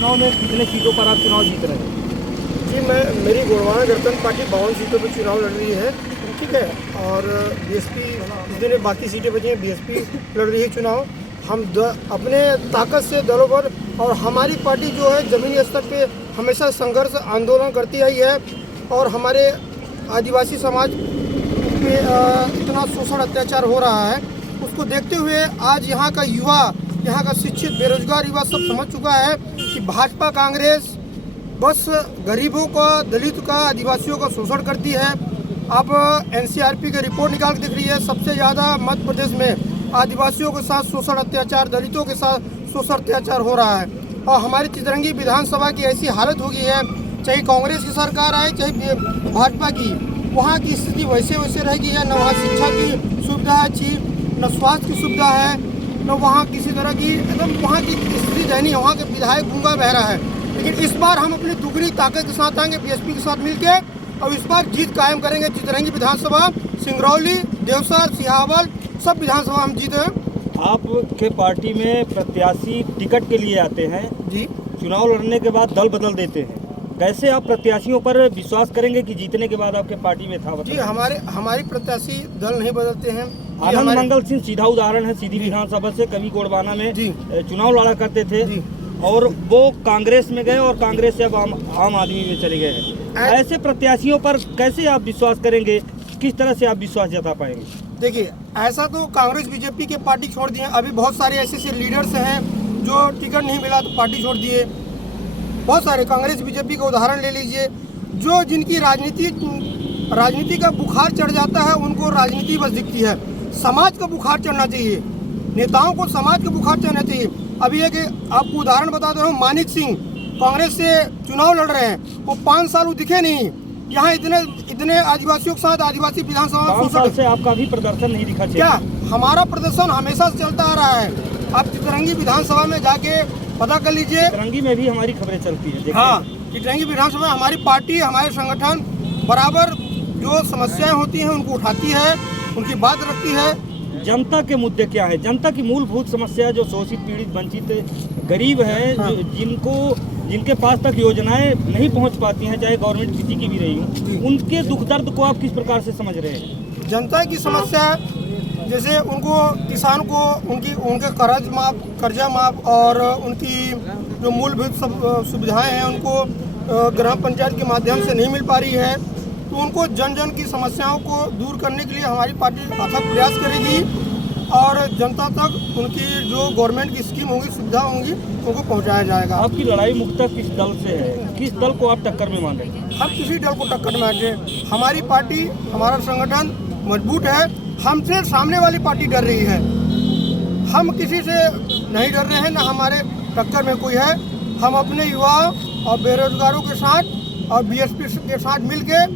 चुनाव में कितने सीटों पर आप चुनाव जीत रहे हैं? जी, मेरी गोड़वाना गणतंत्र पार्टी 52 सीटों पर चुनाव लड़ रही है, ठीक है। और बीएसपी जितने बाकी सीटें बची हैं, बीएसपी लड़ रही है चुनाव। हम अपने ताकत से दलों पर, और हमारी पार्टी जो है ज़मीनी स्तर पे हमेशा संघर्ष आंदोलन करती आई है। और हमारे आदिवासी समाज पे इतना शोषण अत्याचार हो रहा है, उसको देखते हुए आज यहाँ का युवा, यहाँ का शिक्षित बेरोजगार युवा सब समझ चुका है कि भाजपा कांग्रेस बस गरीबों का, दलित का, आदिवासियों का शोषण करती है। अब एनसीआरपी की रिपोर्ट निकाल के दिख रही है, सबसे ज़्यादा मध्य प्रदेश में आदिवासियों के साथ शोषण अत्याचार, दलितों के साथ शोषण अत्याचार हो रहा है। और हमारी चितरंगी विधानसभा की ऐसी हालत हो गई है, चाहे कांग्रेस की सरकार आए चाहे भाजपा की, वहाँ की स्थिति वैसे वैसे रहेगी है। न वहाँ शिक्षा की सुविधा है अच्छी, न स्वास्थ्य की सुविधा है, न वहाँ किसी तरह की एकदम वहाँ की स्थिति दयनीय। वहाँ के विधायक गूंगा बहरा है। लेकिन इस बार हम अपनी दुगनी ताकत के साथ आएंगे बीएसपी के साथ मिलके, और इस बार जीत कायम करेंगे। चितरंगी विधानसभा, सिंगरौली, देवसर, सिहावल सब विधानसभा हम जीते हैं। आपके पार्टी में प्रत्याशी टिकट के लिए आते हैं जी, चुनाव लड़ने के बाद दल बदल देते हैं, कैसे आप प्रत्याशियों पर विश्वास करेंगे कि जीतने के बाद आपके पार्टी में था? जी, हमारी प्रत्याशी दल नहीं बदलते हैं। आनंद मंगल सिंह सीधा उदाहरण है, सीधी विधानसभा से कभी गोड़वाना में चुनाव लड़ा करते थे और वो कांग्रेस में गए और कांग्रेस से अब आम आदमी में चले गए हैं। ऐसे प्रत्याशियों पर कैसे आप विश्वास करेंगे, किस तरह से आप विश्वास जता पाएंगे? देखिए, ऐसा तो कांग्रेस बीजेपी के पार्टी छोड़ दिए, अभी बहुत सारे ऐसे लीडर्स हैं जो टिकट नहीं मिला तो पार्टी छोड़ दिए। बहुत सारे कांग्रेस बीजेपी का उदाहरण ले लीजिए, जो जिनकी राजनीति का बुखार चढ़ जाता है, उनको राजनीति बस दिखती है। समाज का बुखार चढ़ना चाहिए, नेताओं को समाज का बुखार चढ़ना चाहिए। अभी एक आपको उदाहरण बता दे रहा हूँ, मानिक सिंह कांग्रेस से चुनाव लड़ रहे हैं, वो 5 साल वो दिखे नहीं। यहाँ इतने आदिवासियों के साथ आदिवासी विधानसभा 5 साल से आपका भी प्रदर्शन नहीं दिखा? क्या हमारा प्रदर्शन हमेशा से चलता आ रहा है। आप चितरंगी विधानसभा में जाके पता कर लीजिए, चितरंगी में भी हमारी खबरें चलती है। हाँ, चितरंगी विधानसभा हमारी पार्टी, हमारे संगठन बराबर जो समस्याएं होती हैं उनको उठाती है, उनकी बात रखती है। जनता के मुद्दे क्या है? जनता की मूलभूत समस्या जो शोषित, पीड़ित, वंचित, गरीब है, हाँ। जिनके पास तक योजनाएं नहीं पहुंच पाती हैं, चाहे गवर्नमेंट किसी की भी रही हो, उनके दुख दर्द को आप किस प्रकार से समझ रहे हैं? जनता की समस्या जैसे उनको, किसान को उनके कर्जा माफ और उनकी जो मूलभूत सुविधाएं हैं उनको ग्राम पंचायत के माध्यम से नहीं मिल पा रही है, तो उनको जन जन की समस्याओं को दूर करने के लिए हमारी पार्टी अथक प्रयास करेगी और जनता तक उनकी जो गवर्नमेंट की स्कीम होंगी, सुविधा होंगी, उनको पहुंचाया जाएगा। आपकी लड़ाई मुख्यतः किस दल से है? किस दल को आप टक्कर में मानेंगे? हम किसी दल को टक्कर में मानेंगे। हमारी पार्टी, हमारा संगठन मजबूत है। हमसे सामने वाली पार्टी डर रही है, हम किसी से नहीं डर रहे हैं, ना हमारे टक्कर में कोई है। हम अपने युवाओं और बेरोजगारों के साथ और बीएसपी के साथ मिलके